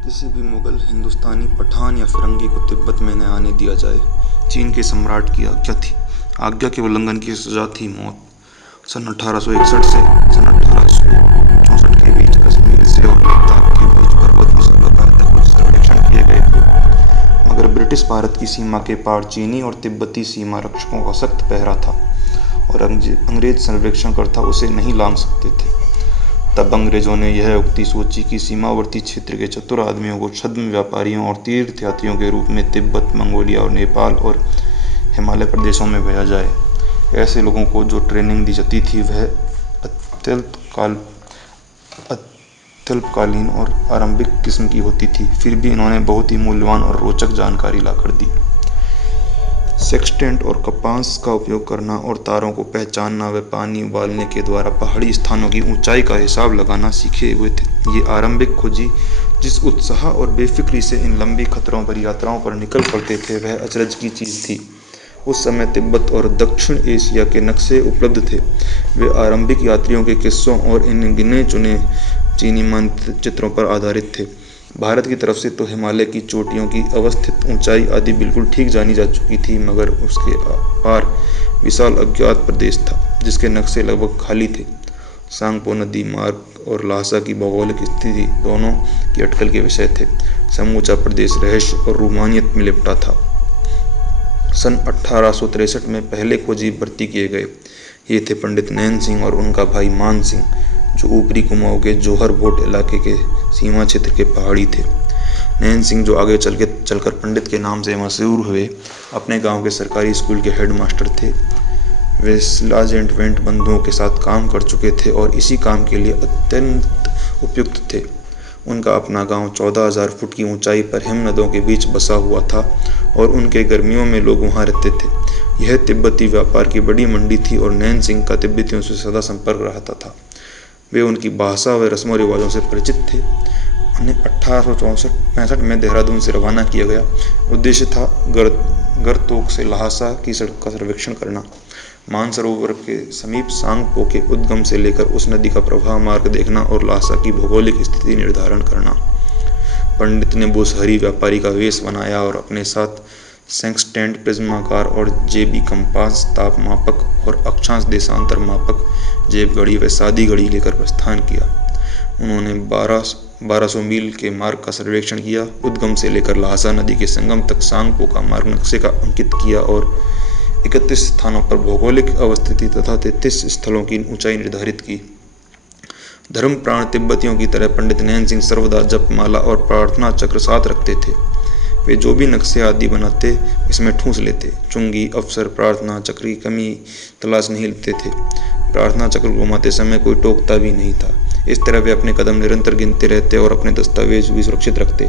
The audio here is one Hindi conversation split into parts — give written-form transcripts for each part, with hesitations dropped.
किसी भी मुगल, हिंदुस्तानी, पठान या फिरंगी को तिब्बत में न आने दिया जाए। चीन के सम्राट की आज्ञा थी। आज्ञा के उल्लंघन की सजा थी मौत। सन 1861 से सन 1864 के बीच कश्मीर से और लद्दाख के बीच पर्वतों से बाकायदा कुछ सर्वेक्षण किए गए थे, मगर ब्रिटिश भारत की सीमा के पार चीनी और तिब्बती सीमा रक्षकों का सख्त पहरा था और अंग्रेज सर्वेक्षणकर्ता उसे नहीं लांघ सकते थे। तब अंग्रेजों ने यह उक्ति सोची कि सीमावर्ती क्षेत्र के चतुर आदमियों को छद्म व्यापारियों और तीर्थयात्रियों के रूप में तिब्बत, मंगोलिया और नेपाल और हिमालय प्रदेशों में भेजा जाए। ऐसे लोगों को जो ट्रेनिंग दी जाती थी वह अत्यल्पकालीन और आरंभिक किस्म की होती थी। फिर भी इन्होंने बहुत ही मूल्यवान और रोचक जानकारी लाकर दी। सेक्सटेंट और कंपास का उपयोग करना और तारों को पहचानना व पानी उबालने के द्वारा पहाड़ी स्थानों की ऊंचाई का हिसाब लगाना सीखे हुए थे। ये आरंभिक खोजी जिस उत्साह और बेफिक्री से इन लंबी खतरों भरी यात्राओं पर निकल पड़ते थे वह अचरज की चीज़ थी। उस समय तिब्बत और दक्षिण एशिया के नक्शे उपलब्ध थे। वे आरंभिक यात्रियों के किस्सों और इन गिने चुने चीनी मानचित्रों पर आधारित थे। भारत की तरफ से तो हिमालय की चोटियों की अवस्थित ऊंचाई आदि बिल्कुल ठीक जानी जा चुकी थी, मगर उसके पार विशाल अज्ञात प्रदेश था जिसके नक्शे लगभग खाली थे। सांगपो नदी मार्ग और ल्हासा की भौगोलिक स्थिति दोनों की अटकल के विषय थे। समूचा प्रदेश रहस्य और रूमानियत में लिपटा था। सन 1863 में पहले खोजी भर्ती किए गए। ये थे पंडित नैन सिंह और उनका भाई मान सिंह, जो ऊपरी कुमाऊं के जोहर भोट इलाके के सीमा क्षेत्र के पहाड़ी थे। नैन सिंह, जो आगे चलकर पंडित के नाम से मशहूर हुए, अपने गांव के सरकारी स्कूल के हेडमास्टर थे। वे सार्जेंट वेंट बंधुओं के साथ काम कर चुके थे और इसी काम के लिए अत्यंत उपयुक्त थे। उनका अपना गांव 14,000 फुट की ऊंचाई पर हिमनदों के बीच बसा हुआ था और उनके गर्मियों में लोग वहां रहते थे। यह तिब्बती व्यापार की बड़ी मंडी थी और नैन सिंह का तिब्बतियों से सदा संपर्क रहता था। वे उनकी भाषा व रस्मों रिवाजों से परिचित थे। उन्हें 1864-65 में देहरादून से रवाना किया गया। उद्देश्य था गरतोक से ल्हासा की सड़क का सर्वेक्षण करना, मानसरोवर के समीप सांगपो के उद्गम से लेकर उस नदी का प्रवाह मार्ग देखना और ल्हासा की भौगोलिक स्थिति निर्धारण करना। पंडित ने भूसहरी व्यापारी का वेश बनाया और अपने साथ सेक्सटेंट, प्रिज्माकार और जेबी कंपास, ताप मापक और अक्षांश देशांतर मापक, जेब घड़ी व सादी घड़ी लेकर प्रस्थान किया। उन्होंने 1200 मील के मार्ग का सर्वेक्षण किया, उद्गम से लेकर ल्हासा नदी के संगम तक सांगपो का मार्ग नक्शे का अंकित किया और 31 स्थानों पर भौगोलिक अवस्थिति तथा 33 स्थलों की ऊंचाई निर्धारित की। धर्मप्राण तिब्बतियों की तरह पंडित नैन सिंह सर्वदा जपमाला और प्रार्थना चक्र साथ रखते थे। वे जो भी नक्शे आदि बनाते इसमें ठूंस लेते। चुंगी, अवसर, प्रार्थना चक्र की कमी तलाश नहीं लेते थे। प्रार्थना चक्र घुमाते समय कोई टोकता भी नहीं था। इस तरह वे अपने कदम निरंतर गिनते रहते और अपने दस्तावेज भी सुरक्षित रखते।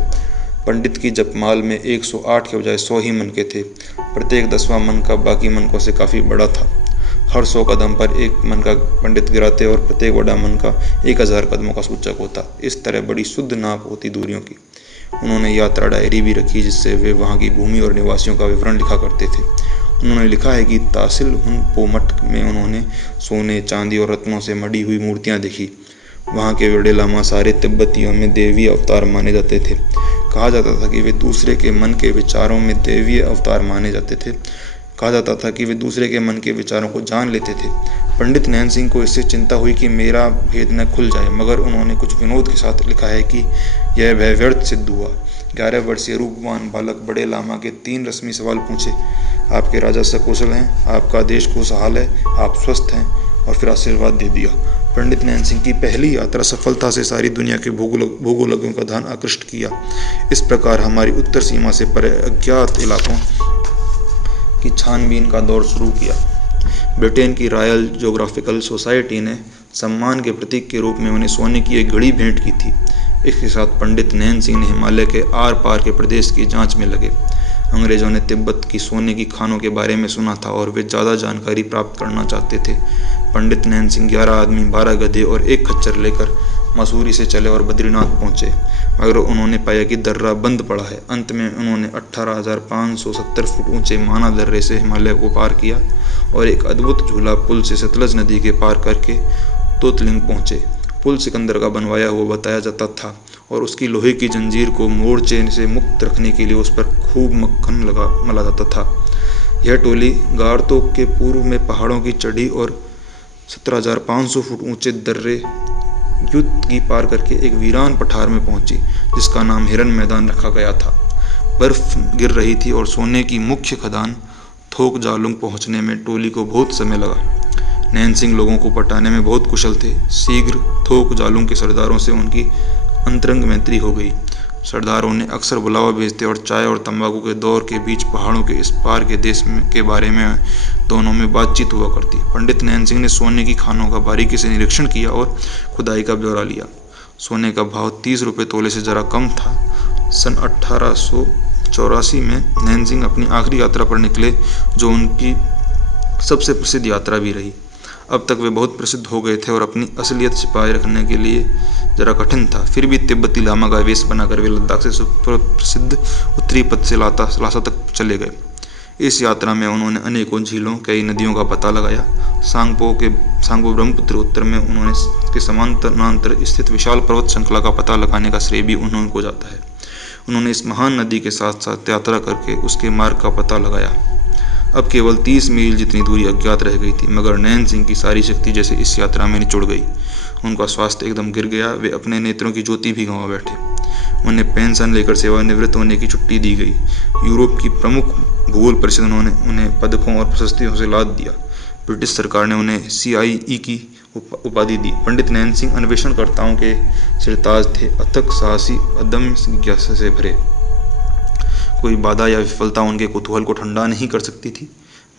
पंडित की जपमाल में 108 के बजाय 100 ही मनके थे। प्रत्येक 10वां मनका बाकी मनकों से काफ़ी बड़ा था। हर 100 कदम पर एक मनका पंडित गिराते और प्रत्येक बड़ा मनका 1000 कदमों का सूचक होता। इस तरह बड़ी शुद्ध नाप होती दूरियों की। उन्होंने यात्रा डायरी भी रखी जिससे वे वहाँ की भूमि और निवासियों का विवरण लिखा करते थे। उन्होंने लिखा है कि तासिल हुनपो मठ में उन्होंने सोने, चांदी और रत्नों से मढ़ी हुई मूर्तियाँ देखी। वहाँ के बड़े लामा सारे तिब्बतियों में देवीय अवतार माने जाते थे। कहा जाता था कि वे दूसरे के मन के विचारों में देवीय अवतार माने जाते थे। कहा जाता था कि वे दूसरे के मन के विचारों को जान लेते थे। पंडित नैन सिंह को इससे चिंता हुई कि मेरा भेद न खुल जाए, मगर उन्होंने कुछ विनोद के साथ लिखा है कि यह भय व्यर्थ सिद्ध हुआ। 11 वर्षीय रूपवान बालक बड़े लामा के 3 रस्मी सवाल पूछे। आपके राजा सकुशल हैं? आपका देश खुशहाल है? आप स्वस्थ हैं? और फिर आशीर्वाद दे दिया। पंडित नैन सिंह की पहली यात्रा सफलता से सारी दुनिया के भूगोलज्ञों का ध्यान आकृष्ट किया। इस प्रकार हमारी उत्तर सीमा से परे अज्ञात इलाकों की छानबीन का दौर शुरू किया। ब्रिटेन की रॉयल ज्योग्राफिकल सोसाइटी ने सम्मान के प्रतीक के रूप में उन्हें सोने की एक घड़ी भेंट की थी। इसके साथ पंडित नैन सिंह ने हिमालय के आर पार के प्रदेश की जांच में लगे। अंग्रेजों ने तिब्बत की सोने की खानों के बारे में सुना था और वे ज़्यादा जानकारी प्राप्त करना चाहते थे। पंडित नैन सिंह 11 आदमी, 12 गधे और 1 खच्चर लेकर मसूरी से चले और बद्रीनाथ पहुंचे, मगर उन्होंने पाया कि दर्रा बंद पड़ा है। अंत में उन्होंने 18,570 फुट ऊंचे माना दर्रे से हिमालय को पार किया और एक अद्भुत झूला पुल से सतलज नदी के पार करके तोतलिंग पहुंचे। पुल सिकंदर का बनवाया हुआ बताया जाता था और उसकी लोहे की जंजीर को मोर्चे से मुक्त रखने के लिए उस पर खूब मक्खन मला जाता था। यह टोली गारतोक के पूर्व में पहाड़ों की चढ़ी और 17,500 फुट ऊंचे दर्रे युद्ध की पार करके एक वीरान पठार में पहुंची, जिसका नाम हिरन मैदान रखा गया था। बर्फ गिर रही थी और सोने की मुख्य खदान थोक जालुंग पहुंचने में टोली को बहुत समय लगा। नैन सिंह लोगों को पटाने में बहुत कुशल थे। शीघ्र थोक जालुंग के सरदारों से उनकी अंतरंग मैत्री हो गई। सरदारों ने अक्सर बुलावा भेजते और चाय और तंबाकू के दौर के बीच पहाड़ों के इस पार के देश के बारे में दोनों में बातचीत हुआ करती। पंडित नैन सिंह ने सोने की खानों का बारीकी से निरीक्षण किया और खुदाई का ब्यौरा लिया। सोने का भाव 30 रुपये तोले से जरा कम था। सन 1884 में नैन सिंह अपनी आखिरी यात्रा पर निकले, जो उनकी सबसे प्रसिद्ध यात्रा भी रही। अब तक वे बहुत प्रसिद्ध हो गए थे और अपनी असलियत छिपाए रखने के लिए जरा कठिन था। फिर भी तिब्बती लामा का वेश बनाकर वे लद्दाख से सुप्रसिद्ध उत्तरी पथ से लासा तक चले गए। इस यात्रा में उन्होंने अनेकों झीलों, कई नदियों का पता लगाया। सांगपो ब्रह्मपुत्र उत्तर में उन्होंने के समानांतर स्थित विशाल पर्वत श्रृंखला का पता लगाने का श्रेय भी उन्होंने को जाता है। उन्होंने इस महान नदी के साथ साथ यात्रा करके उसके मार्ग का पता लगाया। अब केवल 30 मील जितनी दूरी अज्ञात रह गई थी, मगर नैन सिंह की सारी शक्ति जैसे इस यात्रा में निचुड़ गई। उनका स्वास्थ्य एकदम गिर गया। वे अपने नेत्रों की ज्योति भी गंवा बैठे। उन्हें पेंशन लेकर सेवानिवृत्त होने की छुट्टी दी गई। यूरोप की प्रमुख भूगोल परिषद ने उन्हें पदकों और प्रशस्तियों से लाद दिया। ब्रिटिश सरकार ने उन्हें CIE की उपाधि दी। पंडित नैन सिंह अन्वेषणकर्ताओं के सिरताज थे, अथक साहसी, अदम्य जिज्ञासा से भरे। कोई बाधा या विफलता उनके कुतूहल को ठंडा नहीं कर सकती थी।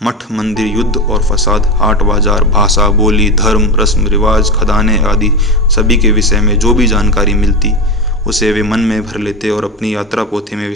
मठ, मंदिर, युद्ध और फसाद, हाट बाजार, भाषा, बोली, धर्म, रस्म रिवाज, खदानें आदि सभी के विषय में जो भी जानकारी मिलती, उसे वे मन में भर लेते और अपनी यात्रा पोथी में